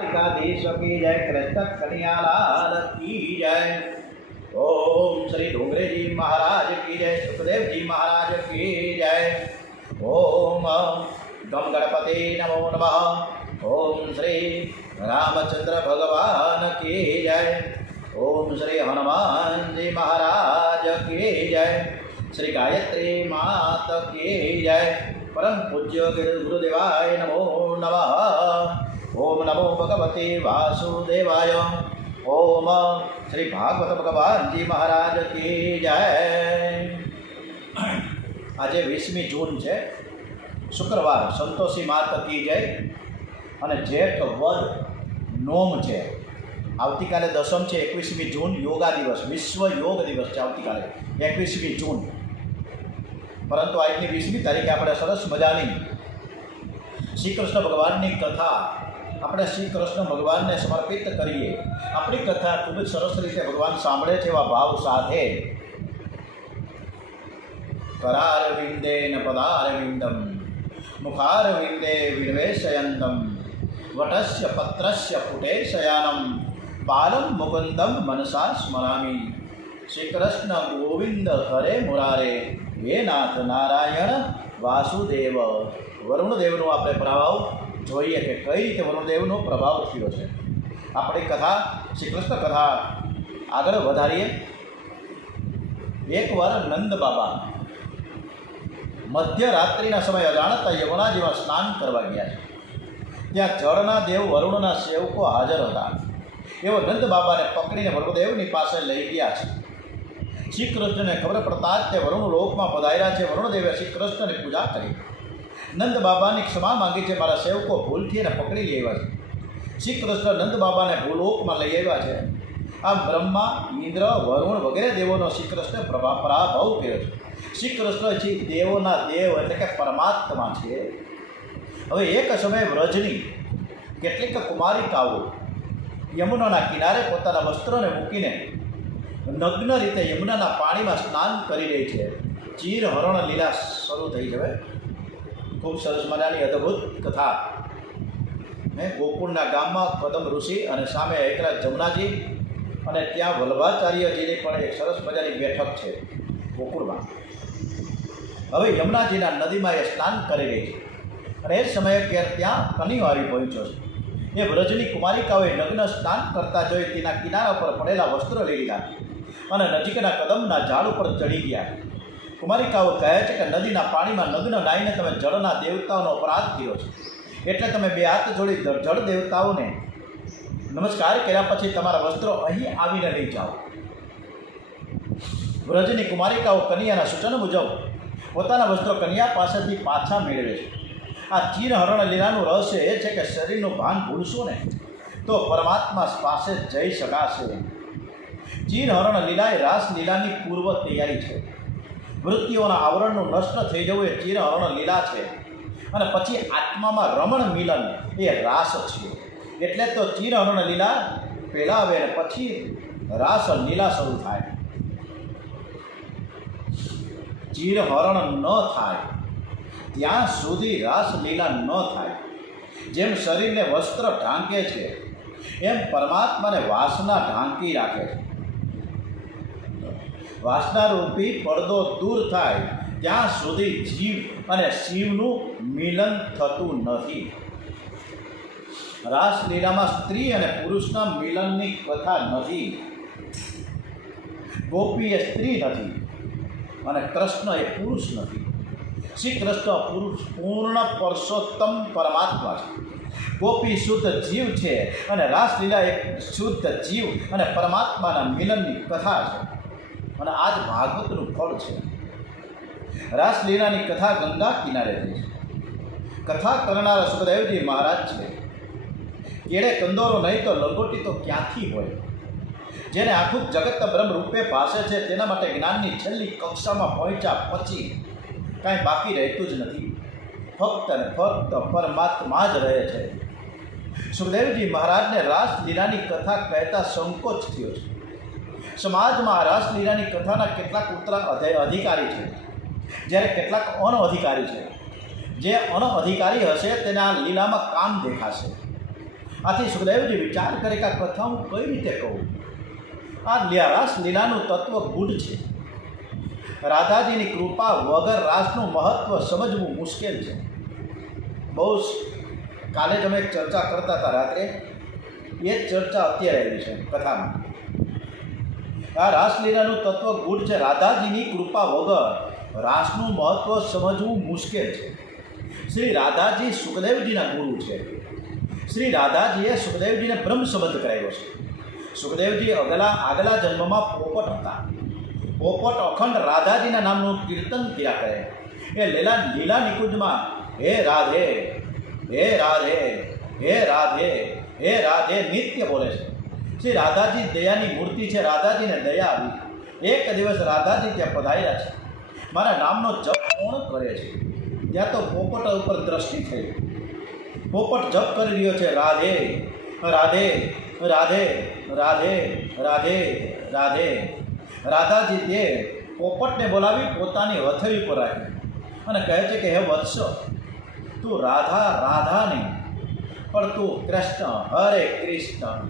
द्वारिकाधीश की जय, कृष्ण कन्हैयालाल की जय। ओम श्री डोंगरे जी महाराज की जय, सुखदेव जी महाराज की जय। ओम गम गणपति नमो नमः। ओम श्री रामचंद्र भगवान की जय। ओम श्री हनुमान जी महाराज की जय। श्री गायत्री माता की जय। परम पूज्य गुरुदेवाय नमो नमः। ओम नमो भगवते वासुदेवाय। ओम श्री भागवत भगवान जी महाराज की जय। आज 20મી જૂન છે, શુક્રવાર, સંતોષી માત की जय। અને જેઠ વદ નોમ છે। આવતીકાલે દસમ છે, 21મી જૂન, યોગા દિવસ, વિશ્વ યોગ દિવસ છે આવતીકાલે 21મી જૂન। પરંતુ આજની 20મી તારીખે આપણે સરસ મજાની શ્રી કૃષ્ણ ભગવાનની કથા આપણે શ્રી કૃષ્ણ ભગવાનને સમર્પિત કરીએ। આપણી કથા ખૂબ જ સરસ રીતે ભગવાન સાંભળે છે એવા ભાવ સાથે करारविंदेन पदारविंदम मुखारविंदे विनिवेशयन्तम वटस्य पत्रस्य पुटे शयानम बालम मुकुंदम मनसा स्मरामि। श्री कृष्ण गोविंद हरे मुरारे हे नाथ नारायण वासुदेव। वरुणदेवનો આપણે પ્રભાવ જોઈએ કે કઈ રીતે વરુણદેવનો પ્રભાવ થયો છે। આપણી કથા શ્રી કૃષ્ણ કથા આગળ વધારીએ। એકવાર નંદ બાબા મધ્યરાત્રિના સમયે અજાણતા યમુનાજીમાં સ્નાન કરવા ગયા છે। ત્યાં જળના દેવ વરુણના સેવકો હાજર હતા। એવો નંદ બાબાને પકડીને વરુણદેવની પાસે લઈ ગયા છે। શ્રી કૃષ્ણને ખબર પડતા જ તે વરુણ લોકમાં પધાર્યા છે। વરુણદેવે શ્રી કૃષ્ણની પૂજા કરી, નંદ બાબાની ક્ષમા માંગી છે। મારા સેવકો ભૂલથી એને પકડી લઈ આવ્યા છે। શ્રી કૃષ્ણ નંદ બાબાને ભૂલોકમાં લઈ આવ્યા છે। આમ બ્રહ્મા, ઇન્દ્ર, વરુણ વગેરે દેવોનો શ્રી કૃષ્ણે પરાભવ કર્યો છે। શ્રી કૃષ્ણ છે દેવોના દેવ એટલે કે પરમાત્મા છે। હવે એક સમયે વ્રજની કેટલીક કુમારિકાઓ યમુનાના કિનારે પોતાના વસ્ત્રોને મૂકીને નગ્ન રીતે યમુનાના પાણીમાં સ્નાન કરી રહી છે। ચીર હરણ લીલા શરૂ થઈ છે। ખૂબ સરસ મજાની અદ્ભુત કથા। ગોકુળના ગામમાં કદમ ઋષિ અને સામે એકલા જમુનાજી અને ત્યાં વલ્લભાચાર્યજીની પણ એક સરસ મજાની બેઠક છે ગોકુળમાં। હવે યમુનાજીના નદીમાં એ સ્નાન કરી રહી છે અને એ સમયે ત્યાં કનિયો આવી પહોંચ્યો છે। એ વ્રજની કુમારિકાઓએ નગ્ન સ્નાન કરતા જોઈ તેના કિનારા પર પડેલા વસ્ત્રો લઈ લીધા અને નજીકના કદમના ઝાડ ઉપર ચડી ગયા। કુમારિકાઓ કહે છે કે નદીના પાણીમાં નગ્ન નાહીને તમે જળના દેવતાઓનો અપરાધ કર્યો છે, એટલે તમે બે હાથ જોડી જળ દેવતાઓને નમસ્કાર કર્યા પછી તમારા વસ્ત્રો અહીં આવીને લઈ જાઓ। વ્રજની કુમારિકાઓ કન્યાના સૂચન મુજબ પોતાના વસ્ત્રો કન્યા પાસેથી પાછા મેળવે છે। આ ચીર હરણ લીલાનું રહસ્ય એ છે કે શરીરનું ભાન ભૂલશો ને તો પરમાત્મા પાસે જઈ શકાશે। ચીર હરણ લીલા એ રાસ લીલાની પૂર્વ તૈયારી છે। વૃત્તિઓના આવરણનું નષ્ટ થઈ જવું એ ચીર હરણ લીલા છે અને પછી આત્મામાં રમણ મિલન એ રાસ છે। એટલે તો ચીર હરણ લીલા પહેલાં આવે અને પછી રાસ લીલા શરૂ થાય। ચીર હરણ ન થાય ત્યાં સુધી રાસલીલા ન થાય। જેમ શરીરને વસ્ત્ર ઢાંકે છે એમ પરમાત્માને વાસના ઢાંકી રાખે છે। વાસનારૂપી પડદો દૂર થાય ત્યાં સુધી જીવ અને શિવનું મિલન થતું નથી। રાસલીલામાં સ્ત્રી અને પુરુષના મિલનની કથા નથી। ગોપી એ સ્ત્રી નથી અને કૃષ્ણ એ પુરુષ નથી। શ્રી કૃષ્ણ પુરુષ પૂર્ણ પુરુષોત્તમ પરમાત્મા છે। ગોપી શુદ્ધ જીવ છે અને રાસલીલા એક શુદ્ધ જીવ અને પરમાત્માના મિલનની કથા છે અને આ જ ભાગવતનું ફળ છે। રાસલીલાની કથા ગંગા કિનારે થઈ છે। કથા કરનારા સુખદેવજી મહારાજ છે। કેળે કંદોરો નહીં તો લંગોટી તો ક્યાંથી હોય। જેને આખું જગત બ્રહ્મ રૂપે ભાસે છે તેના માટે જ્ઞાનની છેલ્લી કક્ષામાં પહોંચ્યા પછી કાંઈ બાકી રહેતું જ નથી। ફક્ત ને ફક્ત પરમાત્મા જ રહે છે। સુખદેવજી મહારાજને રાસલીલાની કથા કહેતા સંકોચ થયો છે। સમાજમાં રાસલીલાની કથાના કેટલાક અધિકારી છે, જ્યારે કેટલાક અનઅધિકારી છે। જે અનઅધિકારી હશે તેને આ લીલામાં કામ દેખાશે। આથી સુખદેવજી વિચાર કરે કે આ કથા હું કઈ રીતે કહું. આ રાસલીલાનું તત્વ ગૂઢ છે. રાધાજીની કૃપા વગર રાસનું મહત્વ સમજવું મુશ્કેલ છે. બહુ કાલે જ અમે એક ચર્ચા કરતા હતા રાત્રે, એ જ ચર્ચા અત્યારે આવી છે કથામાં. આ રાસલીલાનું તત્વ ગૂઢ છે. રાધાજીની કૃપા વગર રાસનું મહત્વ સમજવું મુશ્કેલ છે. શ્રી રાધાજી સુખદેવજીના ગુરુ છે. શ્રી રાધાજીએ સુખદેવજીને બ્રહ્મ સંબંધ કરાવ્યો છે. સુખદેવજી આગલા જન્મમાં પોપટ હતા. પોપટ અખંડ રાધાજીના નામનું કીર્તન કર્યા કરે. એ લીલા નિકુંજમાં હે રાધે, હે રાધે, હે રાધે, હે રાધે નિત્ય બોલે છે. શ્રી રાધાજી દયાની મૂર્તિ છે. રાધાજીને દયા આવી. એક દિવસ રાધાજી ત્યાં પધાર્યા છે. મારા નામનો જપ કોણ કરે છે? ત્યાં તો પોપટ ઉપર દ્રષ્ટિ થઈ. પોપટ જપ કરી રહ્યો છે, રાધે રાધે રાધે રાધે રાધે રાધે. રાધાજી તે પોપટને બોલાવી પોતાની હથેળી પર રાખી અને કહે છે કે હે વત્સ, તું રાધા રાધા નહીં, પણ તું કૃષ્ણ, હરે કૃષ્ણ,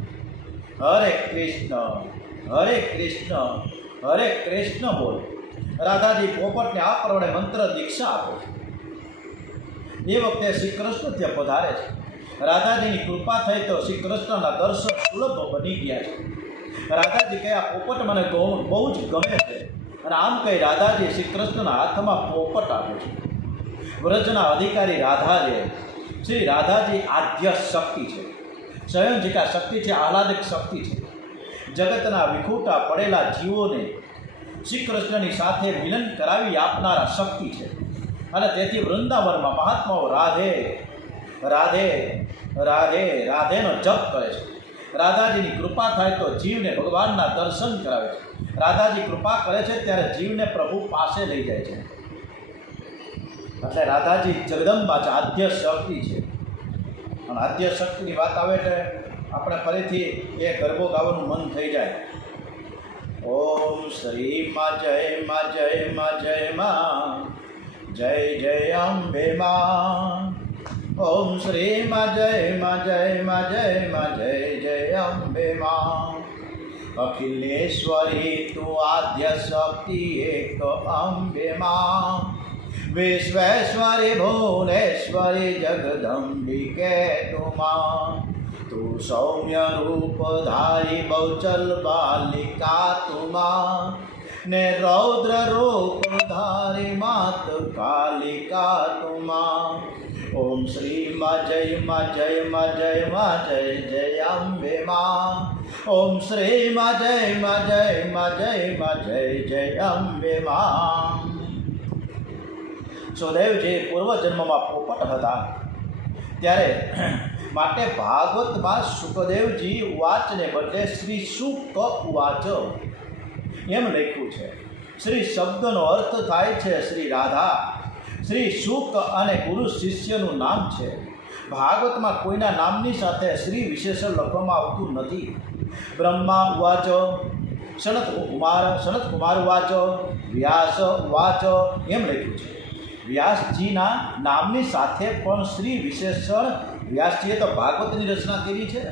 હરે કૃષ્ણ, હરે કૃષ્ણ, હરે કૃષ્ણ બોલ. રાધાજી પોપટને આ પ્રમાણે મંત્ર દીક્ષા આપે છે. એ વખતે શ્રી કૃષ્ણ ત્યાં પધારે છે. રાધાજીની કૃપા થઈ તો શ્રી કૃષ્ણના દર્શન સુલભ બની ગયા છે. રાધાજી કહે આ પોપટ મને બહુ જ ગમે છે. અને આમ કહી રાધાજી શ્રી કૃષ્ણના હાથમાં પોપટ આપે છે. વ્રજના અધિકારી રાધા છે. શ્રી રાધાજી આદ્ય શક્તિ છે, સંયોજિકા શક્તિ છે, આહલાદક શક્તિ છે. જગતના વિખૂટા પડેલા જીવોને શ્રી કૃષ્ણની સાથે મિલન કરાવી આપનારા શક્તિ છે. અને તેથી વૃંદાવનમાં મહાત્માઓ રાધે રાધે રાધે રાધેનો જપ કરે છે. રાધાજીની કૃપા થાય તો જીવને ભગવાનના દર્શન કરાવે છે. રાધાજી કૃપા કરે છે ત્યારે જીવને પ્રભુ પાસે લઈ જાય છે. એટલે રાધાજી જગદંબા છે, આદ્ય શક્તિ છે. અને આદ્ય શક્તિની વાત આવે એટલે આપણે ફરીથી એ ગરબો ગાવાનું મન થઈ જાય. ઓમ શ્રી માં જય માં જય માં જય માં, જય જય અંબે માં. ઓમ શ્રી માં જય માં જય માં જય માં, જય જય અંબે માં. અખિલેશ્વરી તું આદ્ય શક્તિ એક અંબે માં, વિશ્વેશ્વરી ભુવનેશ્વરી જગદંબિકે તુમાં. તું સૌમ્ય રૂપ ધારી બહુચલ બાલિકા તુમાં, ને રૌદ્ર રૂપ ધારી માત કાલિકા તુમાં. ઓમ શ્રી માં જય માં જય માં જય માં, જય જય અંબે માં. ઓમ શ્રી માં જય માં જય માં જય માં, જય જય અંબે માં. સુખદેવજી પૂર્વજન્મમાં પોપટ હતા. ત્યારે માટે ભાગવતમાં સુખદેવજી ઉવાચને બદલે શ્રી સુક ઉવાચ એમ લખ્યું છે. શ્રી શબ્દનો અર્થ થાય છે શ્રી રાધા. શ્રી સુક અને ગુરુ શિષ્યનું નામ છે. ભાગવતમાં કોઈના નામની સાથે શ્રી વિશેષણ લખવામાં આવતું નથી. બ્રહ્મા ઉવાચ, સનત કુમાર ઉવાચ, વ્યાસ ઉવાચ એમ લખ્યું છે. વ્યાસજીના નામની સાથે પણ શ્રી વિશેષણ, વ્યાસજીએ તો ભાગવતની રચના કરી છે,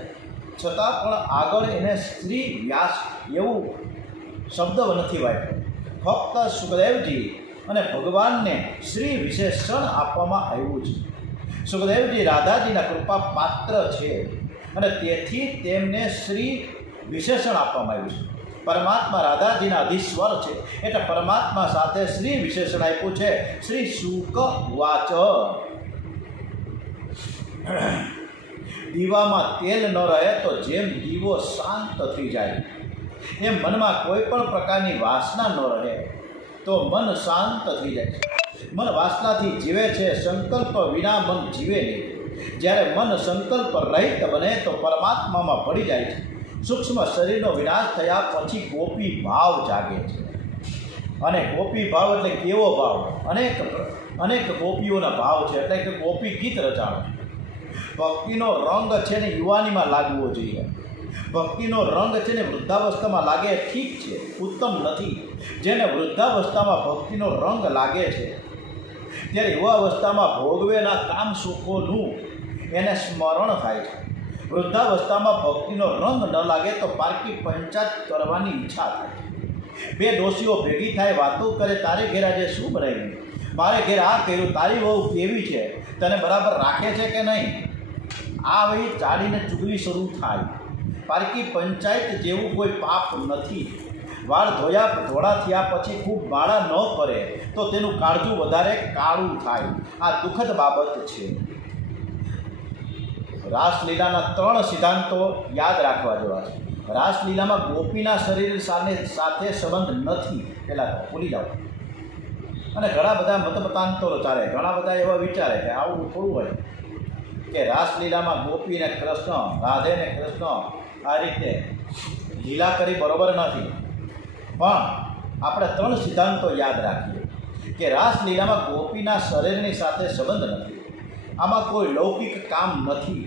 છતાં પણ આગળ એને શ્રી વ્યાસ એવું શબ્દ નથી વાપર્યો. ફક્ત સુખદેવજી અને ભગવાનને શ્રી વિશેષણ આપવામાં આવ્યું છે. સુખદેવજી રાધાજીના કૃપા પાત્ર છે અને તેથી તેમને શ્રી વિશેષણ આપવામાં આવ્યું છે. પરમાત્મા રાધાજીના અધિશ્વર છે એટલે પરમાત્મા સાથે શ્રી વિશેષણ આપ્યું છે. શ્રી શુક વાચ. દીવામાં તેલ ન રહે તો જેમ દીવો શાંત થઈ જાય, એમ મનમાં કોઈ પણ પ્રકારની વાસના ન રહે તો મન શાંત થઈ જાય છે. મન વાસનાથી જીવે છે, સંકલ્પ વિના મન જીવે નહીં. જ્યારે મન સંકલ્પ રહિત બને તો પરમાત્મામાં ભળી જાય છે. સૂક્ષ્મ શરીરનો વિનાશ થયા પછી ગોપી ભાવ જાગે છે. અને ગોપી ભાવ એટલે કેવો ભાવ? અનેક ગોપીઓના ભાવ છે, એટલે કે ગોપી ગીત રચાણો. ભક્તિનો રંગ છે ને યુવાનીમાં લાગવો જોઈએ. ભક્તિનો રંગ છે ને વૃદ્ધાવસ્થામાં લાગે ઠીક છે, ઉત્તમ નથી. જેને વૃદ્ધાવસ્થામાં ભક્તિનો રંગ લાગે છે ત્યારે યુવાવસ્થામાં ભોગવેલા કામ સુખોનું એને સ્મરણ થાય છે. વૃદ્ધાવસ્થામાં ભક્તિનો રંગ ન લાગે તો પારકી પંચાયત કરવાની ઈચ્છા થાય. બે ડોશીઓ ભેગી થાય, વાતો કરે, તારે ઘેર આજે શું બનાવ્યું, મારે ઘેર આ કર્યું, તારી વહુ કેવી છે, તને બરાબર રાખે છે કે નહીં. આ વહી ચાલીને ચૂગલી શરૂ થાય. પારકી પંચાયત જેવું કોઈ પાપ નથી. વાળ ધોળા થયા પછી ખૂબ માળા ન કરે તો તેનું કાળજું વધારે કાળું થાય. આ દુઃખદ બાબત છે. રાસલીલાના 3 સિદ્ધાંતો યાદ રાખવા જેવા છે. રાસલીલામાં ગોપીના શરીર સાથે સંબંધ નથી, પહેલાં તો ભૂલી જાઓ. અને ઘણા બધા મતમતાંતરો ચાલે, ઘણા બધા એવા વિચારે કે આવું થોડું હોય કે રાસલીલામાં ગોપી ને કૃષ્ણ, રાધે ને કૃષ્ણ આ રીતે લીલા કરી બરોબર નથી. પણ આપણે 3 સિદ્ધાંતો યાદ રાખીએ કે રાસલીલામાં ગોપીના શરીરની સાથે સંબંધ નથી. આમાં કોઈ લૌકિક કામ નથી.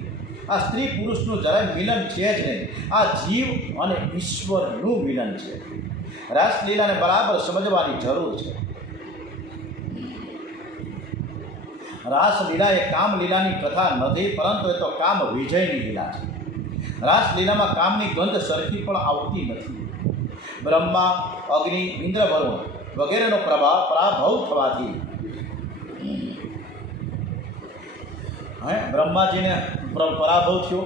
આ સ્ત્રી પુરુષનું જરાય મિલન છે જ નહીં. આ જીવ અને ઈશ્વરનું મિલન છે. રાસલીલાને બરાબર સમજવાની જરૂર છે. રાસલીલા એ કામલીલાની કથા નથી, પરંતુ એ તો કામ વિજયની લીલા છે. રાસલીલામાં કામની ગંધ સરખી પણ આવતી નથી. બ્રહ્મા, અગ્નિ, ઇન્દ્ર, વરુણ વગેરેનો પરાભવ થવાથી બ્રહ્માજીને પરાભવ થયો,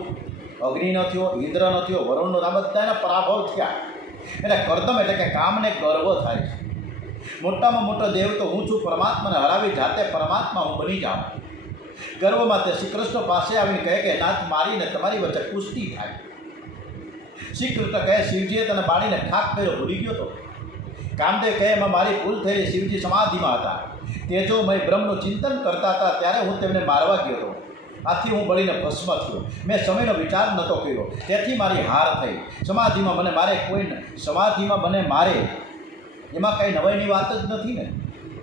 અગ્નિ ન થયો, ઇન્દ્ર ન થયો, વરુણનો, આ બધાના પરાભવ થયા. એટલે કરદમ એટલે કે કામને ગર્વ થાય છે. મોટામાં મોટો દેવ તો હું છું, પરમાત્માને હરાવી જાતે પરમાત્મા હું બની જાઉં. ગર્વમાં તે શ્રી કૃષ્ણ પાસે આવીને કહે કે નાથ, મારીને તમારી વચ્ચે કુસ્તી થાય. શ્રી કૃષ્ણ કહે, શિવજીએ તને બાળીને ઠાક કર્યો, ભૂલી ગયો તો. કામદેવ કહે, એમાં મારી ભૂલ થયેલી. શિવજી સમાધિમાં હતા, તેજોમય બ્રહ્મનું ચિંતન કરતા હતા, ત્યારે હું તેમને મારવા ગયો હતો. આથી હું બળીને ભસ્મ થયો. મેં સમયનો વિચાર નહોતો કર્યો, તેથી મારી હાર થઈ. સમાધિમાં મને મારે, કોઈ સમાધિમાં મને મારે એમાં કંઈ નવાઈની વાત જ નથી ને.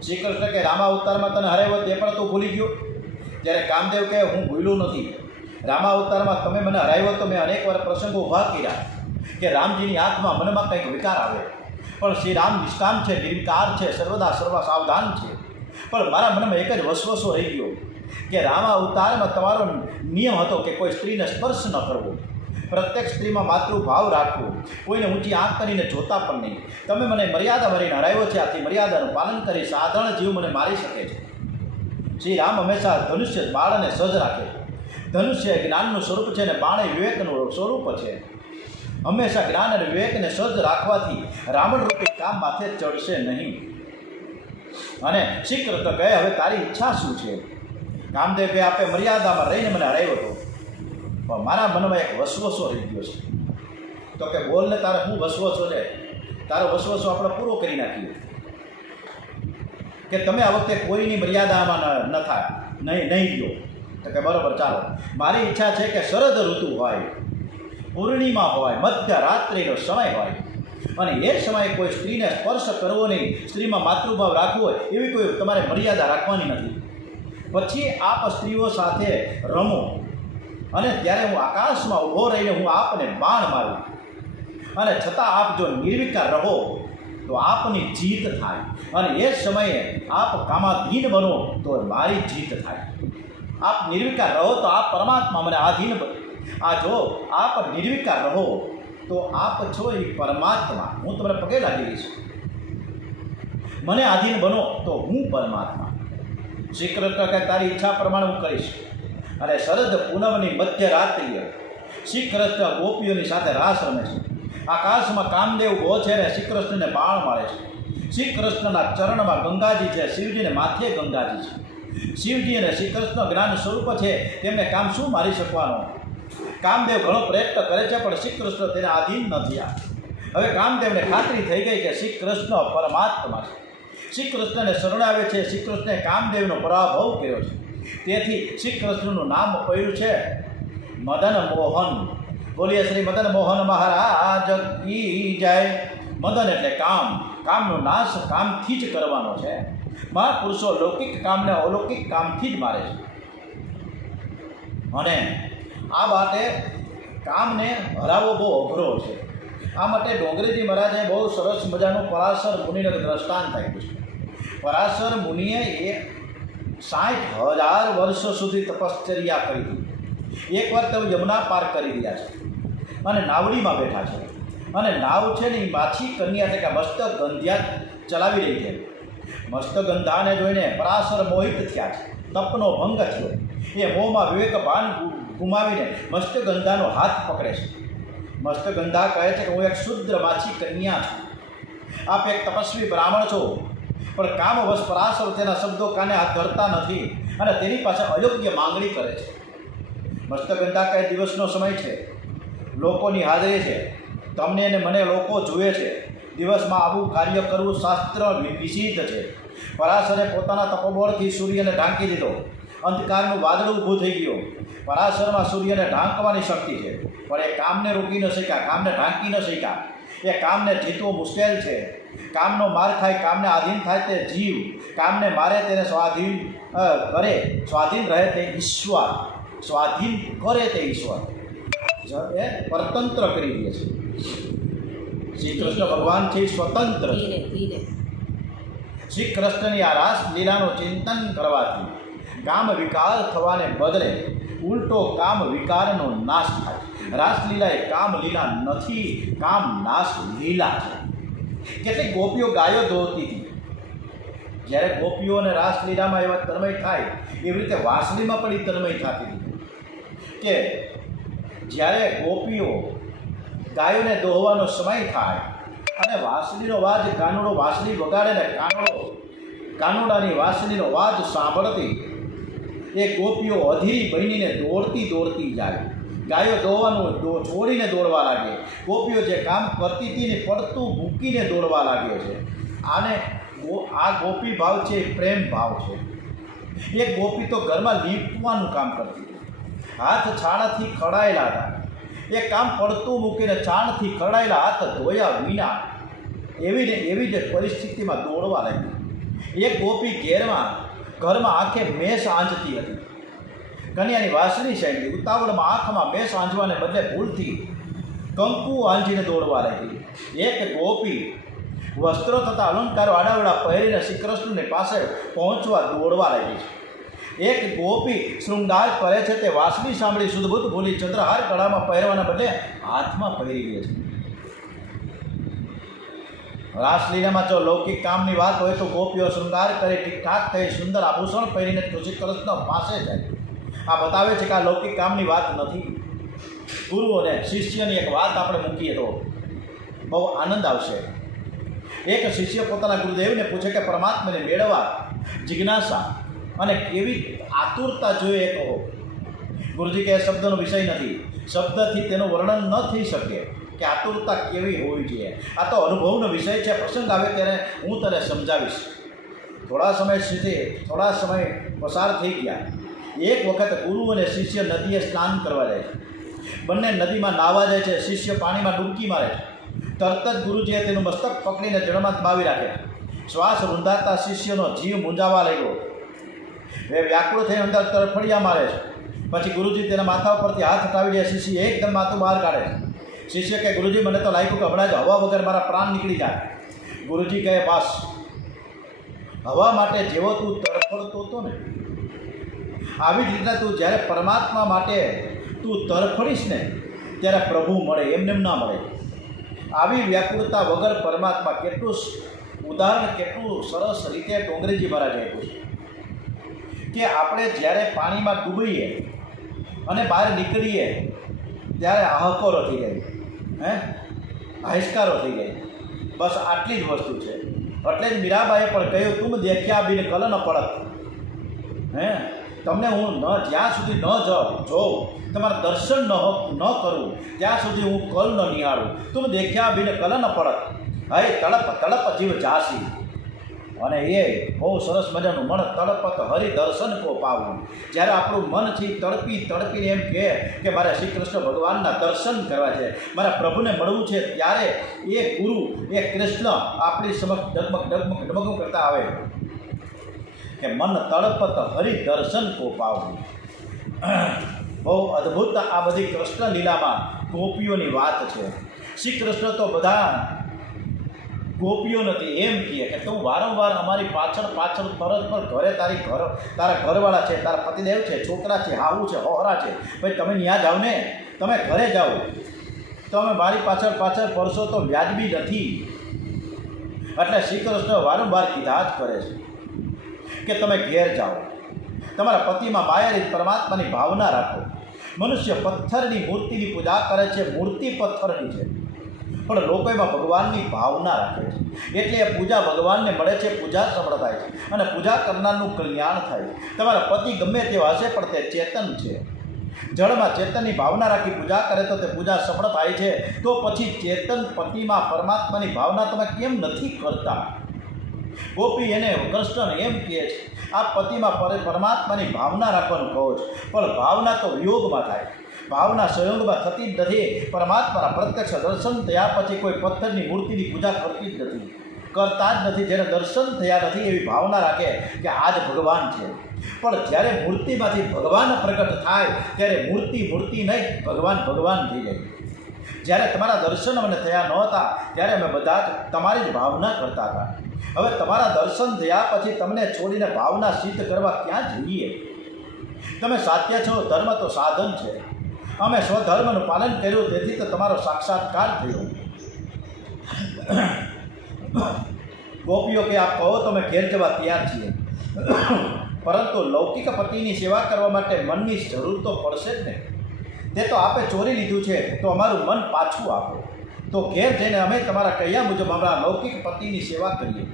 શ્રી કૃષ્ણ કે રામા અવતારમાં તને હરાવ્યો તે પણ તું ભૂલી ગયો. જ્યારે કામદેવ કહે, હું ભૂલ્યું નથી. રામા અવતારમાં તમે મને હરાવ્યો તો મેં અનેક વાર પ્રસંગો ઊભા કર્યા કે રામજીની આંખમાં મનમાં કંઈક વિકાર આવે, પણ શ્રી રામ નિષ્કામ છે, નિર્વિકાર છે, સર્વદા સર્વ સાવધાન છે. પણ મારા મનમાં એક જ વસવસો રહી ગયો કે રામા અવતારમાં તમારો નિયમ હતો કે કોઈ સ્ત્રીને સ્પર્શ ન કરવો, પ્રત્યેક સ્ત્રીમાં માતૃભાવ રાખવો, કોઈને ઊંચી આંખ કરીને જોતા પણ નહીં. તમે મને મર્યાદા મારીને હરાવ્યો છે, આથી મર્યાદાનું પાલન કરી સાધારણ જીવ મને મારી શકે છે. શ્રી રામ હંમેશા ધનુષ્ય બાળને સજ રાખે. ધનુષ્ય જ્ઞાનનું સ્વરૂપ છે અને બાણ વિવેકનું સ્વરૂપ છે. હંમેશા જ્ઞાન અને વિવેકને સજ રાખવાથી રાવણ રૂપી કામ માથે ચડશે નહીં. અને શ્રી કૃષ્ણ કહે, હવે તારી ઈચ્છા શું છે? કામદેવ કહે, આપે મર્યાદામાં રહીને મને હરાવ્યો હતો, પણ મારા મનમાં એક વસવસો રહી ગયો છે. તો કે બોલ ને, તારે શું વસવસો છે? તારો વસવસો આપણે પૂરો કરી નાખીએ કે તમે આ વખતે કોઈની મર્યાદામાં ન થાય, નહીં ગયો. તો કે બરાબર, ચાલો. મારી ઈચ્છા છે કે શરદ ઋતુ હોય, પૂર્ણિમા હોય, મધ્યરાત્રિનો સમય હોય, અને એ સમયે કોઈ સ્ત્રીને સ્પર્શ કરવો નહીં, સ્ત્રીમાં માતૃભાવ રાખવો હોય, એવી કોઈ તમારે મર્યાદા રાખવાની નથી. પછી આપ સ્ત્રીઓ સાથે રમો, અને ત્યારે હું આકાશમાં ઊભો રહીને હું આપને બાણ મારું, અને છતાં આપ જો નિર્વિકાર રહો તો આપની જીત થાય. અને એ સમયે આપ કામાધીન બનો તો મારી જીત થાય. આપ નિર્વિકાર રહો તો આપ પરમાત્મા મને આધીન બનો. આ જો આપ નિર્વિકાર રહો તો આપ છો એ પરમાત્મા, હું તમને પગે લાગી દઈશ. મને આધીન બનો તો હું પરમાત્મા. શ્રી કૃષ્ણ કહે, તારી ઈચ્છા પ્રમાણે હું કરીશ. અને શરદ પૂનમની મધ્યરાત્રિએ શ્રી કૃષ્ણ ગોપીઓની સાથે રાસ રમે છે. આકાશમાં કામદેવ ઊભો છે અને શ્રી કૃષ્ણને બાણ મારે છે. શ્રી કૃષ્ણના ચરણમાં ગંગાજી છે, શિવજીને માથે ગંગાજી છે. શિવજી અને શ્રી કૃષ્ણ જ્ઞાન સ્વરૂપ છે, તેમને કામ શું મારી શકવાનો? કામદેવ ઘણો પ્રયત્ન કરે છે, પણ શ્રી કૃષ્ણ તેને આધીન ન થયા. હવે કામદેવને ખાતરી થઈ ગઈ કે શ્રી કૃષ્ણ પરમાત્મા છે. શ્રી કૃષ્ણને શરણાવે છે. શ્રી કૃષ્ણે કામદેવનો પરાભવ કર્યો છે. તેથી શ્રી કૃષ્ણનું નામ પડ્યું છે મદન મોહન. બોલીએ શ્રી મદન મોહન મહારાજ કી જય. મદન એટલે કામ, કામનો નાશ કામથી જ કરવાનો છે. મહાપુરુષો લૌકિક કામને અલૌકિક કામથી જ મારે છે. અને આ માટે કામને હરાવવો બહુ અઘરો છે. આ માટે ડોંગરેજી મહારાજે બહુ સરસ મજાનું પરાશર મુનિને દ્રષ્ટાંત આપ્યું છે. પરાશર મુનિએ 60,000 વર્ષો સુધી તપશ્ચર્યા કરી હતી. એકવાર તેઓ યમુના પાર કરી રહ્યા છે અને નાવડીમાં બેઠા છે અને નાવ છે ને એ માછી કન્યા એટલે કે મસ્તગંધ્યા ચલાવી રહી છે. મસ્તગંધાને જોઈને પરાશર મોહિત થયા છે. તપનો ભંગ થયો. એ મોહમાં વિવેક ભાન ગુમાવીને મસ્તગંધાનો હાથ પકડે છે. મસ્તગંધા કહે છે કે હું એક શુદ્ર માછી કન્યા છું. આપ એક તપસ્વી બ્રાહ્મણ છો, પણ કામવશ પરાશર તેના શબ્દો કાને હાથ ધરતા નથી અને તેની પાસે અયોગ્ય માંગણી કરે છે. મસ્તગંધા કહે દિવસનો સમય છે, લોકોની હાજરી છે, તમને અને મને લોકો જુએ છે. દિવસમાં આવું કાર્ય કરવું શાસ્ત્ર વિષિદ્ધ છે. પરાશરે પોતાના તપોબળથી સૂર્યને ઢાંકી દીધો. અંધકારનું વાદળું ઊભું થઈ ગયું. પરાશરમાં સૂર્યને ઢાંકવાની શક્તિ છે, પણ એ કામને રોકી ન શક્યા, કામને ઢાંકી ન શક્યા. એ કામને જીતવું મુશ્કેલ છે. કામનો માર ખાય, કામને આધીન થાય તે જીવ, કામને મારે તેને સ્વાધીન કરે, સ્વાધીન રહે તે ઈશ્વર, સ્વાધીન કરે તે ઈશ્વર એ પરતંત્ર કરી દે છે. શ્રી કૃષ્ણ ભગવાન છે સ્વતંત્ર છે. શ્રી કૃષ્ણની આ રાસ લીલાનું ચિંતન કરવાથી કામ વિકાર થવાને બદલે ઉલટો કામ વિકારનો નાશ થાય. રાસલીલા એ કામ લીલા નથી, કામ નાશ લીલા છે. કેટલીક ગોપીઓ ગાયો દોરતી હતી. જ્યારે ગોપીઓને રાસલીલામાં એવા તન્મય થાય, એવી રીતે વાંસળીમાં પણ તન્મય થતી હતી કે જ્યારે ગોપીઓ ગાયોને દોહવાનો સમય થાય અને વાંસળીનો વાજ કાનુડો વાંસળી વગાડે ને કાનુડાની વાંસળીનો વાજ સાંભળતી એ ગોપીઓ અધીરી બનીને દોડતી જાય. ગાયો દોવાનું છોડીને દોડવા લાગે. ગોપીઓ જે કામ કરતી હતી ને પડતું મૂકીને દોડવા લાગે છે. આ ગોપી ભાવ છે એ પ્રેમ ભાવ છે. એક ગોપી તો ઘરમાં લીપવાનું કામ કરતી હતી. હાથ છાણથી ખડાયેલા હતા. એ કામ પડતું મૂકીને છાણથી ખડાયેલા હાથ ધોયા વિના એવી જ પરિસ્થિતિમાં દોડવા લાગી. એક ગોપી ઘરમાં આંખે મેષ આંજતી હતી. કન્યાની વાસણી સાઈડની ઉતાવળમાં આંખમાં મેષ આંજવાને બદલે ભૂલથી કંકુ આંજીને દોડવા લાગી. એક ગોપી વસ્ત્રો તથા અલંકારો આડાવડા પહેરીને શ્રી કૃષ્ણની પાસે પહોંચવા દોડવા લાગી છે. એક ગોપી શૃંગાર કરે છે તે વાસણી સાંભળી શુદ્ધબુદ્ધ ભૂલી ચંદ્રહાર ગળામાં પહેરવાના બદલે હાથમાં પહેરી ગઈ છે. રાસલીલામાં જો લૌકિક કામની વાત હોય તો ગોપીઓ શૃંગાર કરી ઠીકઠાક થઈ સુંદર આભૂષણ પહેરીને શ્રી કૃષ્ણ પાસે જાય. આ બતાવે છે કે આ લૌકિક કામની વાત નથી. ગુરુ અને શિષ્યની એક વાત આપણે મૂકીએ તો બહુ આનંદ આવશે. એક શિષ્ય પોતાના ગુરુદેવને પૂછે કે પરમાત્માને મેળવવા જિજ્ઞાસા અને કેવી આતુરતા જોઈએ એ કહો. ગુરુજી કે શબ્દનો વિષય નથી, શબ્દથી તેનું વર્ણન ન થઈ શકે કે આતુરતા કેવી હોવી જોઈએ. આ તો અનુભવનો વિષય છે. પ્રસંગ આવે ત્યારે હું તને સમજાવીશ. થોડા સમય પસાર થઈ ગયા. એક વખત ગુરુ અને શિષ્ય નદીએ સ્નાન કરવા જાય છે. બંને નદીમાં નાહવા જાય છે. શિષ્ય પાણીમાં ડૂબકી મારે છે. તરત જ ગુરુજીએ તેનું મસ્તક પકડીને જળમાં દબાવી રાખે. શ્વાસ રૂંધાતા શિષ્યનો જીવ મૂંઝાવા લાગ્યો. એ વ્યાકુળ થઈ અંદર તરફડિયા મારે છે. પછી ગુરુજી તેના માથા ઉપરથી હાથ હટાવી દે. શિષ્ય એકદમ માથું બહાર કાઢે. શિષ્ય કહે ગુરુજી મને તો લાગ્યું કે હમણાં જ હવા વગર મારા પ્રાણ નીકળી જાય. ગુરુજી કહે બસ હવા માટે જેવો તું તરફડતો હતો ને આવી જ રીતના તું જ્યારે પરમાત્મા માટે તું તરફડીશ ને ત્યારે પ્રભુ મળે, એમને ના મળે. આવી વ્યાકુળતા વગર પરમાત્મા કેટલું ઉદાહરણ કેટલું સરસ રીતે ડોંગરેજી મહારાજે આપ્યું છે કે આપણે જ્યારે પાણીમાં ડૂબીએ અને બહાર નીકળીએ ત્યારે હાહાકારો થઈ જાય, હાશકારો થઈ જાય. બસ આટલી જ વસ્તુ છે. એટલે જ મીરાબાઈએ પણ કહ્યું તુમ દેખ્યા બિન કલ ન પડત. તમને હું જ્યાં સુધી ન જોઉં, તમારા દર્શન ન કરું ત્યાં સુધી હું કલ ન નિહાળું. તુમ દેખ્યા બિન કલ ન પડત. હે તડપ તડપ જીવ જાસી. અને એ બહુ સરસ મજાનું મન તડપત હરિ દર્શન કો પાવું. જ્યારે આપણું મન છે તડપીને એમ કહે કે મારે શ્રી કૃષ્ણ ભગવાનના દર્શન કરવા છે, મારા પ્રભુને મળવું છે, ત્યારે એ ગુરુ એ કૃષ્ણ આપણી સમક્ષ ડગમગ કરતા આવે કે મન તડપત હરિ દર્શન કો પાવું. બહુ અદ્ભુત આ બધી કૃષ્ણ લીલામાં ગોપીઓની વાત છે. શ્રી કૃષ્ણ તો બધા ગોપીઓ નથી, એમ કહે કે તું વારંવાર અમારી પાછળ પાછળ ફરજ પર ઘરે તારા ઘરવાળા છે, તારા પતિદેવ છે, છોકરા છે, હાવું છે, હોહરા છે, ભાઈ તમે ત્યાં જાઓ ને, તમે ઘરે જાઓ, તમે મારી પાછળ પાછળ ફરશો તો વ્યાજબી નથી. એટલે શ્રી કૃષ્ણ વારંવાર કીધા જ કરે છે કે તમે ઘેર જાઓ, તમારા પતિમાં બાયરી પરમાત્માની ભાવના રાખો. મનુષ્ય પથ્થરની મૂર્તિની પૂજા કરે છે, મૂર્તિ પથ્થરની છે, પણ લોકો એમાં ભગવાનની ભાવના રાખે છે, એટલે એ પૂજા ભગવાનને મળે છે, પૂજા સફળ થાય છે અને પૂજા કરનારનું કલ્યાણ થાય છે. તમારા પતિ ગમે તેવા હશે પણ તે ચેતન છે. જળમાં ચેતનની ભાવના રાખી પૂજા કરે તો તે પૂજા સફળ થાય છે. તો પછી ચેતન પતિમાં પરમાત્માની ભાવના તમે કેમ નથી કરતા? ગોપી એને કૃષ્ણ એમ કહે છે, આ પતિમાં પરમાત્માની ભાવના રાખવાનું કહો છો, પણ ભાવના તો વિયોગમાં થાય, ભાવના સંયોગમાં થતી જ નથી. પરમાત્માના પ્રત્યક્ષ દર્શન થયા પછી કોઈ પથ્થરની મૂર્તિની પૂજા કરતી જ નથી, કરતા જ નથી. જેને દર્શન થયા નથી એવી ભાવના રાખે કે આ જ ભગવાન છે. પણ જ્યારે મૂર્તિમાંથી ભગવાન પ્રગટ થાય ત્યારે મૂર્તિ નહીં, ભગવાન થઈ જાય. જ્યારે તમારા દર્શન અમને થયા નહોતા ત્યારે અમે બધા જ તમારી જ ભાવના કરતા હતા. હવે તમારા દર્શન થયા પછી તમને છોડીને ભાવના સિદ્ધ કરવા ક્યાં જઈએ? તમે સાત્ય છો, ધર્મ તો સાધન છે. અમે સ્વધર્મનું પાલન કર્યું, તેથી તો તમારો સાક્ષાત્કાર થયો. ગોપીઓ કે આપ કહો તો અમે ઘેર જવા તૈયાર છીએ, પરંતુ લૌકિક પતિની સેવા કરવા માટે મનની જરૂર તો પડશે જ ને. તે તો આપે ચોરી લીધું છે, તો અમારું મન પાછું આપો, તો ઘેર જઈને અમે તમારા કહ્યા મુજબ અમારા લૌકિક પતિની સેવા કરીએ.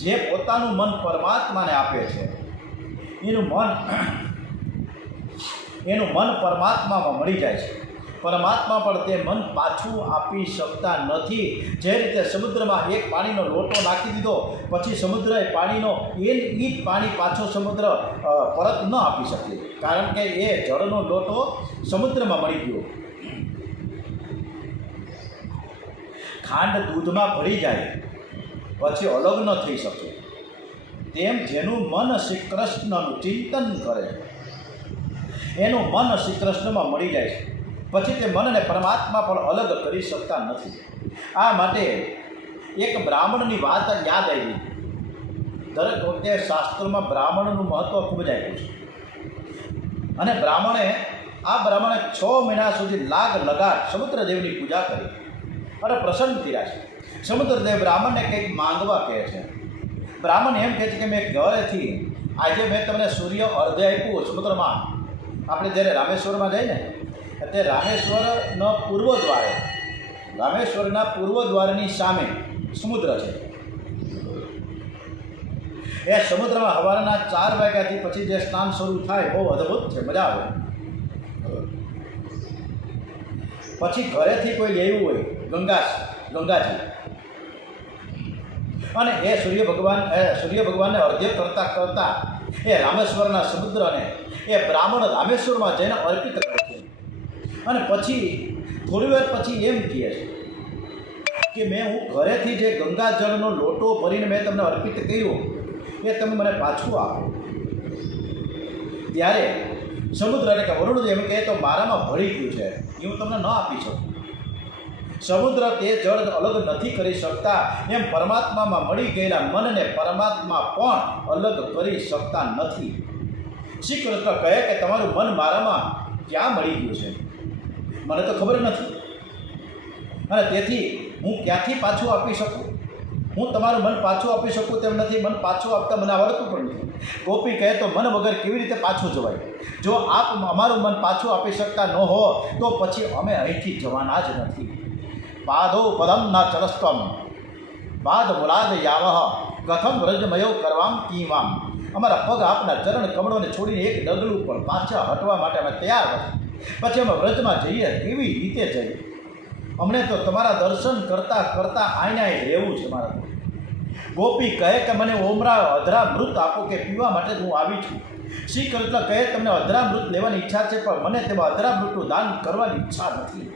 જે પોતાનું મન પરમાત્માને આપે છે એનું મન પરમાત્મામાં મળી જાય છે. પરમાત્મા પણ તે મન પાછું આપી શકતા નથી. જે રીતે સમુદ્રમાં એક પાણીનો લોટો નાખી દીધો પછી સમુદ્રએ પાણીનો એ જ પાણી પાછો સમુદ્ર પરત ન આપી શકે, કારણ કે એ જળનો લોટો સમુદ્રમાં મળી ગયો. ખાંડ દૂધમાં ભળી જાય પછી અલગ ન થઈ શકે, તેમ જેનું મન શ્રી કૃષ્ણનું ચિંતન કરે એનું મન શ્રી કૃષ્ણમાં મળી જાય છે, પછી તે મનને પરમાત્મા પણ અલગ કરી શકતા નથી. આ માટે એક બ્રાહ્મણની વાત યાદ આવી. દરેક વખતે શાસ્ત્રોમાં બ્રાહ્મણનું મહત્ત્વ ખૂબ જ આપ્યું છે. અને બ્રાહ્મણે 6 મહિના સુધી લગાડ સમુદ્રદેવની પૂજા કરી અને પ્રસન્ન થયા છે. સમુદ્રદેવ બ્રાહ્મણને કંઈક માંગવા કહે છે. બ્રાહ્મણ એમ કહે છે કે મેં ઘરેથી આજે મેં તમને સૂર્ય અર્ધે આપ્યું સમુદ્રમાં. આપણે જ્યારે રામેશ્વરમાં જઈએ ને તે રામેશ્વરના પૂર્વ દ્વારની સામે સમુદ્ર છે. એ સમુદ્રમાં સવારના 4 વાગ્યાથી પછી જે સ્નાન શરૂ થાય બહુ અદ્ભુત છે, મજા આવે. પછી ઘરેથી કોઈ લેવું હોય ગંગાજી અને એ સૂર્ય ભગવાનને અર્ધ્ય કરતા એ રામેશ્વરના સમુદ્રને એ બ્રાહ્મણ રામેશ્વરમાં જઈને અર્પિત કરે છે. અને પછી થોડી વાર પછી એમ કહે છે કે હું ઘરેથી જે ગંગાજળનો લોટો ભરીને મેં તમને અર્પિત કર્યો એ તમે મને પાછું આપો. ત્યારે સમુદ્ર એટલે કે વરુણદેવ એમ કહે તો મારામાં ભળી ગયું છે, એ હું તમને ન આપી શકું. સમુદ્ર તે જળ અલગ નથી કરી શકતા, એમ પરમાત્મામાં મળી ગયેલા મનને પરમાત્મા પણ અલગ કરી શકતા નથી. શ્રી કૃષ્ણ કહે કે તમારું મન મારામાં ક્યાં મળી ગયું છે મને તો ખબર નથી, અને તેથી હું ક્યાંથી પાછું આપી શકું? હું તમારું મન પાછું આપી શકું તેમ નથી, મન પાછું આપતા મને આવડતું પણ નથી. ગોપી કહે તો મન વગર કેવી રીતે પાછું જવાય? જો આપ અમારું મન પાછું આપી શકતા ન હો તો પછી અમે અહીંથી જવાના જ નથી. પાદો પદમ ના ચરસ્તમ બાદ મુલાદ યાવહ કથમ વ્રજમયો કરવામ કીવામ. અમારા પગ આપના ચરણ કમળોને છોડીને એક ડગલું પણ પાછા હટવા માટે અમે તૈયાર નથી. પછી અમે વ્રજમાં જઈએ કેવી રીતે જઈએ? અમને તો તમારા દર્શન કરતાં આઈને રહેવું છે મારા. ગોપી કહે કે મને અધરામૃત આપો કે પીવા માટે હું આવી છું. શ્રી કૃષ્ણ કહે તમને અધરામૃત લેવાની ઈચ્છા છે, પણ મને તેમાં અધરામૃતનું દાન કરવાની ઈચ્છા નથી.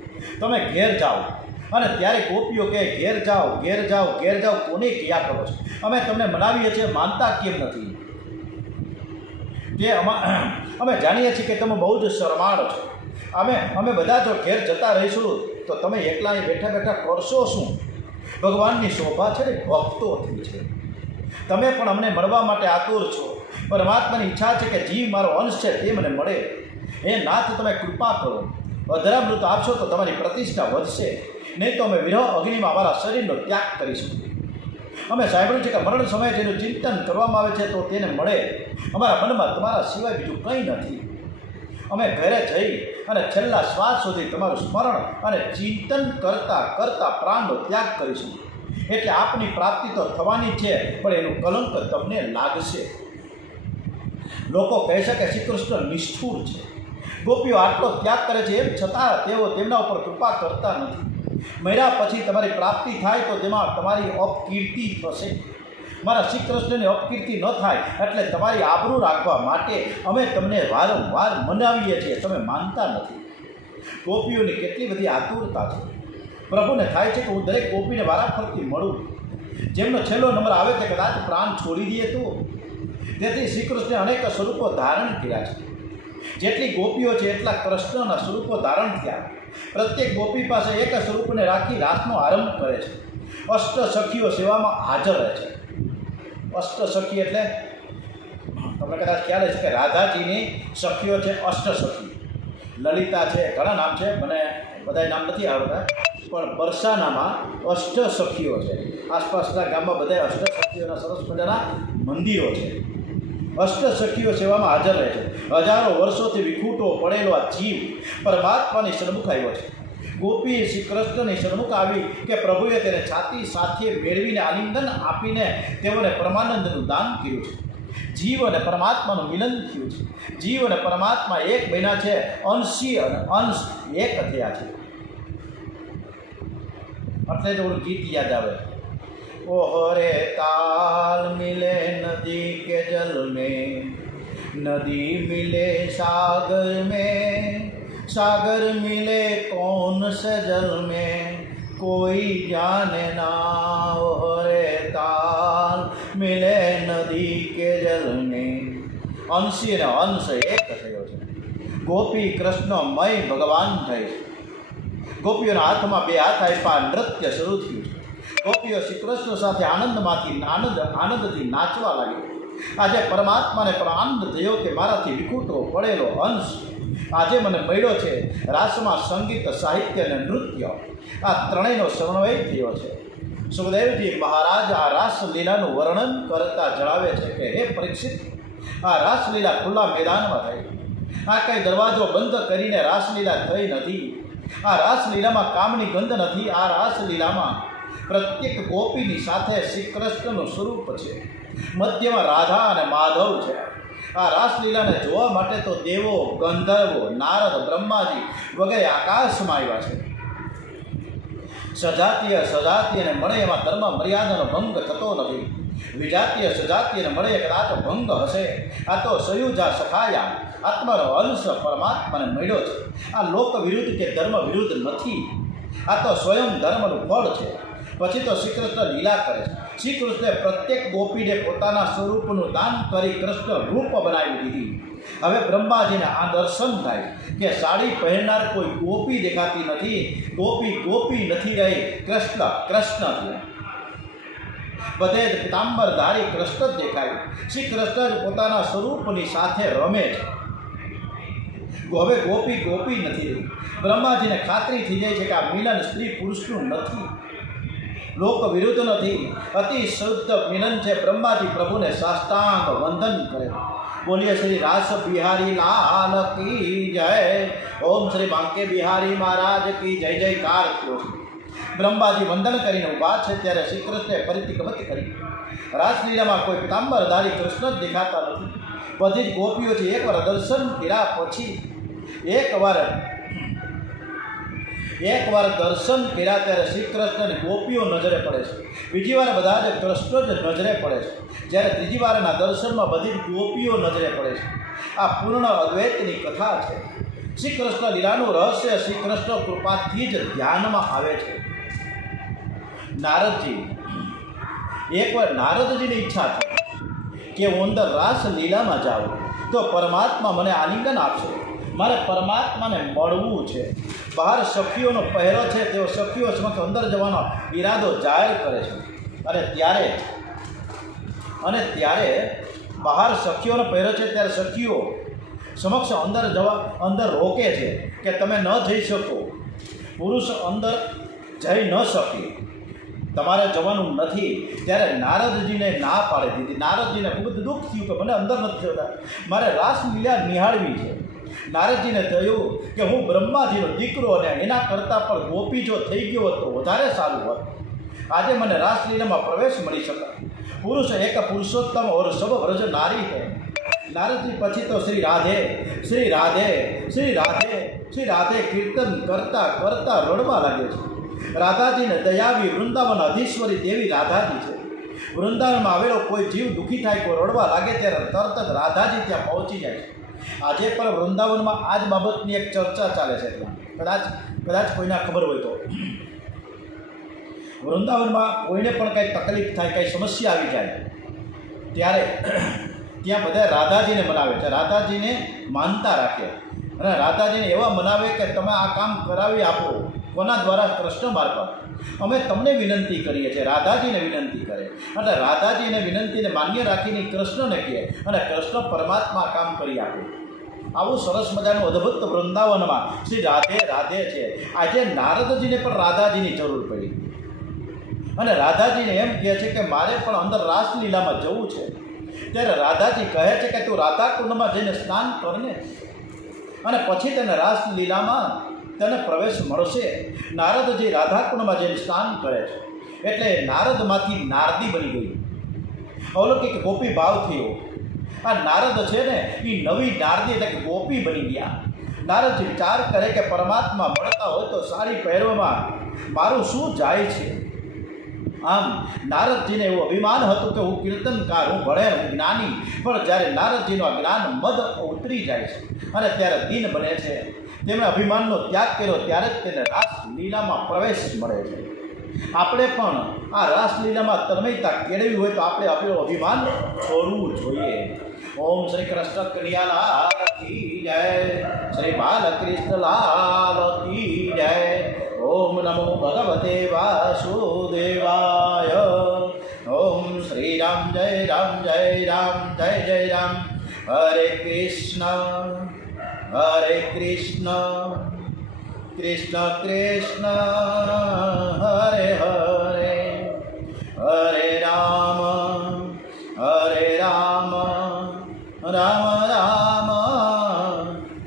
તમે ઘેર જાઓ. અને ત્યારે ગોપીઓ કહે ઘેર જાઓ કોને ક્યાં કરો છો? અમે તમને મનાવીએ છીએ, માનતા કેમ નથી? કે અમે જાણીએ છીએ કે તમે બહુ જ શરમાળ છો. અમે બધા જો ઘેર જતા રહીશું તો તમે એકલા બેઠા કરશો શું? ભગવાનની શોભા છે ને ભક્તોથી છે. તમે પણ અમને મળવા માટે આતુર છો. પરમાત્માની ઈચ્છા છે કે જીવ મારો અંશ છે તે મને મળે. હે નાથ, તમે કૃપા કરો. અધરામૃત આપશો તો તમારી પ્રતિષ્ઠા વધશે, નહીં તો અમે વિરહ અગ્નિમાં અમારા શરીરનો ત્યાગ કરીશું. અમે સાંભળ્યું છે કે મરણ સમયે જેનું ચિંતન કરવામાં આવે છે તો તેને મળે. અમારા મનમાં તમારા સિવાય બીજું કંઈ નથી. અમે ઘરે જઈ અને છેલ્લા શ્વાસ સુધી તમારું સ્મરણ અને ચિંતન કરતાં કરતાં પ્રાણનો ત્યાગ કરીશું. એટલે આપની પ્રાપ્તિ તો થવાની છે, પણ એનું કલંક તમને લાગશે. લોકો કહેશે કે શ્રી કૃષ્ણ નિષ્ઠુર છે. ગોપીઓ આટલો ત્યાગ કરે છે, એમ છતાં તેઓ તેમના ઉપર કૃપા કરતા નથી. મર્યા પછી તમારી પ્રાપ્તિ થાય તો તેમાં તમારી અપકીર્તિ થશે. મારા શ્રી કૃષ્ણની અપકીર્તિ ન થાય એટલે તમારી આબરૂ રાખવા માટે અમે તમને વારંવાર મનાવીએ છીએ, તમે માનતા નથી. ગોપીઓની કેટલી બધી આતુરતા છે. પ્રભુને થાય છે કે હું દરેક ગોપીને વારાફરતી મળું. જેમનો છેલ્લો નંબર આવે કે કદાચ પ્રાણ છોડી દઈએ તો. તેથી શ્રી કૃષ્ણે અનેક સ્વરૂપો ધારણ કર્યા છે. જેટલી ગોપીઓ છે એટલા કૃષ્ણના સ્વરૂપો ધારણ થયા. પ્રત્યેક ગોપી પાસે એક સ્વરૂપને રાખી રાસનો આરંભ કરે છે. અષ્ટ સખીઓ સેવામાં હાજર રહે છે. અષ્ટ સખી એટલે તમને કદાચ ખ્યાલ છે કે રાધાજીની સખીઓ છે અષ્ટ સખી. લલિતા છે, ઘણા નામ છે, મને બધા નામ નથી આવડતા, પણ બરસાનામાં અષ્ટ સખીઓ છે. આસપાસના ગામમાં બધા અષ્ટ સખીઓના સરસ મજાના મંદિરો છે. અષ્ટ સખીઓ સેવામાં હાજર રહે છે. હજારો વર્ષોથી વિખૂટો પડેલો આ જીવ પરમાત્માની સન્મુખ આવ્યો છે. ગોપી શ્રી કૃષ્ણની સન્મુખ આવી કે પ્રભુએ તેને છાતી સાથે મેળવીને આલિંગન આપીને તેઓને પરમાનંદનું દાન કર્યું છે. જીવ અને પરમાત્માનું મિલન થયું છે. જીવ અને પરમાત્મા એક બન્યા છે. અંશી અને અંશ એક થયા છે. એટલે તો ગીત યાદ આવે, ઓહો રે તાલ મિલે નદી કે જલ में, नदी मिले सागर में, सागर मिले कौन से जल में, कोई जाने ना. ओह रे ताल मिले नदी के जल में. અંશી અને અંશ એક થયો છે. ગોપી કૃષ્ણમય ભગવાન થઈ છે. ગોપીઓના હાથમાં બે હાથ આપ્યા, નૃત્ય શરૂ થયું છે. ગોપીઓ શ્રી કૃષ્ણ સાથે આનંદથી નાચવા લાગી. આજે પરમાત્માને પણ આનંદ થયો કે મારાથી વિખૂટો પડેલો અંશ આજે મને મળ્યો છે. રાસમાં સંગીત, સાહિત્ય અને નૃત્ય આ ત્રણેયનો સમન્વય થયો છે. સુખદેવજી મહારાજ આ રાસલીલાનું વર્ણન કરતા જણાવે છે કે હે પરીક્ષિત, આ રાસલીલા ખુલ્લા મેદાનમાં થઈ. આ કંઈ દરવાજો બંધ કરીને રાસલીલા થઈ નથી. આ રાસલીલામાં કામની ગંધ નથી. આ રાસલીલામાં પ્રત્યેક ગોપીની સાથે શ્રી કૃષ્ણનું સ્વરૂપ છે. મધ્યમાં રાધા અને માધવ છે. આ રાસલીલાને જોવા માટે તો દેવો, ગંધર્વો, નારદ, બ્રહ્માજી વગેરે આકાશમાં આવ્યા છે. સજાતીય સજાતીયને મળે એમાં ધર્મ મર્યાદાનો ભંગ થતો નથી. વિજાતીય સજાતીયને મળે કદાચ ભંગ હશે. આ તો સયુજા સખાયા આત્માનો અંશ પરમાત્માને મળ્યો છે. આ લોક વિરુદ્ધ કે ધર્મ વિરુદ્ધ નથી. આ તો સ્વયં ધર્મનું ફળ છે. પછી તો શ્રી કૃષ્ણ લીલા કરે છે. શ્રી કૃષ્ણે પ્રત્યેક ગોપીને પોતાના સ્વરૂપનું દાન કરી કૃષ્ણ રૂપ બનાવી દીધી. હવે બ્રહ્માજીને આ દર્શન થાય કે સાડી પહેરનાર કોઈ ગોપી દેખાતી નથી. ગોપી નથી રહી, કૃષ્ણ કૃષ્ણ છે. બધે જ પિતાંબરધારી કૃષ્ણ જ દેખાય. શ્રી કૃષ્ણ જ પોતાના સ્વરૂપની સાથે રમે છે. હવે ગોપી નથી રહી. બ્રહ્માજીને ખાતરી થઈ જાય છે કે આ મિલન સ્ત્રી પુરુષનું નથી, લોક વિરુદ્ધ નથી, અતિ શુદ્ધ મિલન છે. બ્રહ્માજી પ્રભુને સાષ્ટાંગ વંદન કરે. બોલીએ શ્રી રાસ બિહારી લાલ કી જય. ઓમ શ્રી બાંકે બિહારી મહારાજ કી જય જયકાર થયો. બ્રહ્માજી વંદન કરીને ઊભા છે ત્યારે શ્રી કૃષ્ણે ફરીથી ગમત કરી. રાસલીલામાં કોઈ પિતાંબરધારી કૃષ્ણ જ દેખાતા નથી. બધી જ ગોપીઓ છે. એકવાર દર્શન કર્યા પછી એકવાર દર્શન કર્યા ત્યારે શ્રી કૃષ્ણની ગોપીઓ નજરે પડે છે. બીજી વાર બધા જ કૃષ્ણ જ નજરે પડે છે. જ્યારે ત્રીજી વારના દર્શનમાં બધી જ ગોપીઓ નજરે પડે છે. આ પૂર્ણ અદ્વૈતની કથા છે. શ્રી કૃષ્ણ લીલાનું રહસ્ય શ્રી કૃષ્ણ કૃપાથી જ ધ્યાનમાં આવે છે. એકવાર નારદજીની ઈચ્છા છે કે હું અંદર રાસ લીલામાં જાઉં તો પરમાત્મા મને આલિંગન આપશે. મારે પરમાત્માને મળવું છે. બહાર સખીઓનો પહેરો છે, તેઓ સખીઓ સમક્ષ અંદર જવાનો ઈરાદો જાહેર કરે છે. અને ત્યારે બહાર સખીઓનો પહેરો છે ત્યારે સખીઓ સમક્ષ અંદર રોકે છે કે તમે ન જઈ શકો, પુરુષ અંદર જઈ ન શકે, તમારે જવાનું નથી. ત્યારે નારદજીને ના પાડી દીધી. નારદજીને ખૂબ જ દુઃખ થયું કે મને અંદર નથી જતા, મારે રાસલીલા નિહાળવી છે. નારદજીને થયું કે હું બ્રહ્માજીનો દીકરો અને એના કરતાં પણ ગોપી જો થઈ ગયો હોત તો વધારે સારું હોત. આજે મને રાસલીલામાં પ્રવેશ મળી શકે. પુરુષ એક પુરુષોત્તમ ઓર સબ વ્રજ નારી હૈ. નારદજી પછી તો શ્રી રાધે શ્રી રાધે શ્રી રાધે શ્રી રાધે કીર્તન કરતા કરતા રડવા લાગે છે. રાધાજીને દયાવી વૃંદાવન અધીશ્વરી દેવી રાધાજી છે. વૃંદાવનમાં આવેલો કોઈ જીવ દુઃખી થાય, કોઈ રડવા લાગે ત્યારે તરત જ રાધાજી ત્યાં પહોંચી જાય છે. આજે પણ વૃંદાવનમાં આ જ બાબતની એક ચર્ચા ચાલે છે. કદાચ કોઈને ખબર હોય તો વૃંદાવનમાં કોઈને પણ કંઈ તકલીફ થાય, કંઈ સમસ્યા આવી જાય ત્યારે ત્યાં બધા રાધાજીને મનાવે છે. રાધાજીને માનતા રાખે અને રાધાજીને એવા મનાવે કે તમે આ કામ કરાવી આપો. કોના દ્વારા? કૃષ્ણ મારફત. અમે તમને વિનંતી કરીએ છીએ. રાધાજીને વિનંતી કરે એટલે રાધાજીને વિનંતીને માન્ય રાખીને કૃષ્ણને કહે અને કૃષ્ણ પરમાત્મા કામ કરી આપે. આવું સરસ મજાનું અદ્ભુત વૃંદાવનમાં શ્રી રાધે રાધે છે. આજે નારદજીને પણ રાધાજીની જરૂર પડી અને રાધાજીને એમ કહે છે કે મારે પણ અંદર રાસલીલામાં જવું છે. ત્યારે રાધાજી કહે છે કે તું રાધાકુંડમાં જઈને સ્નાન કરને અને પછી તેને રાસલીલામાં તને પ્રવેશ મળશે. નારદજી રાધાકુંડમાં જઈને સ્નાન કરે છે એટલે નારદમાંથી નારદી બની ગઈ. અવલૌકિક ગોપી ભાવ થયો. આ નારદ છે ને એ નવી નારદી એટલે કે ગોપી બની ગયા. નારદજી વિચાર કરે કે પરમાત્મા મળતા હોય તો સાડી પહેરવામાં મારું શું જાય છે. આમ નારદજીને એવું અભિમાન હતું કે હું કીર્તનકાર, હું ભણેલ, હું જ્ઞાની. પણ જ્યારે નારદજીનો આ જ્ઞાન મદ ઉતરી જાય છે અને ત્યારે દિન બને છે, તેમણે અભિમાનનો ત્યાગ કર્યો, ત્યારે જ તેને રાસલીલામાં પ્રવેશ મળે છે. આપણે પણ આ રાસલીલામાં તન્મયતા કેળવી હોય તો આપણે આપણું અભિમાન છોડવું જોઈએ. ઓમ શ્રી કૃષ્ણ કનૈયાલાલ કી જય, શ્રી બાલકૃષ્ણ લાલ કી જય. ઓમ નમો ભગવતે વાસુદેવાય. ઓમ શ્રી રામ જય રામ જય રામ જય જય રામ. હરે કૃષ્ણ કૃષ્ણ કૃષ્ણ હરે હરે, હરે રામ રામ રામ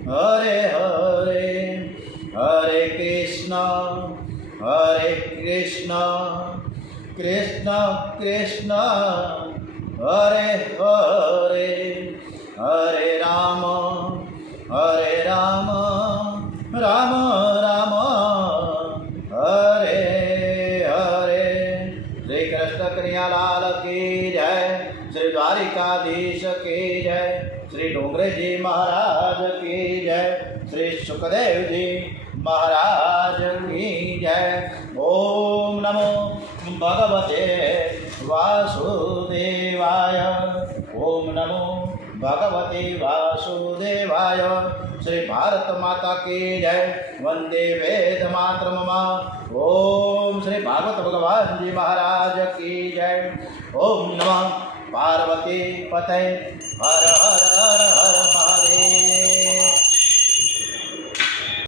હરે હરે. હરે કૃષ્ણ કૃષ્ણ કૃષ્ણ હરે હરે, હરે રામ રામ રામ હરે હરે. શ્રી કૃષ્ણ કનૈયાલાલ કી જય, શ્રી દ્વારિકાધીશ કી જય, શ્રી ડોંગરેજી મહારાજ કી જય, શ્રી સુખદેવજી મહારાજ કી જય. ઓમ નમો ભગવતે વાસુદેવાય. ઓમ નમો ભગવતે વાસુદેવાય. શ્રી ભારત માતા કી જય. વંદે વેદ માતરમ. ઓમ શ્રી ભાગવત ભગવાનજી મહારાજ કી જય. ઓમ નમઃ પાર્વતી પતય. હર હર હર હર મહાદેવ.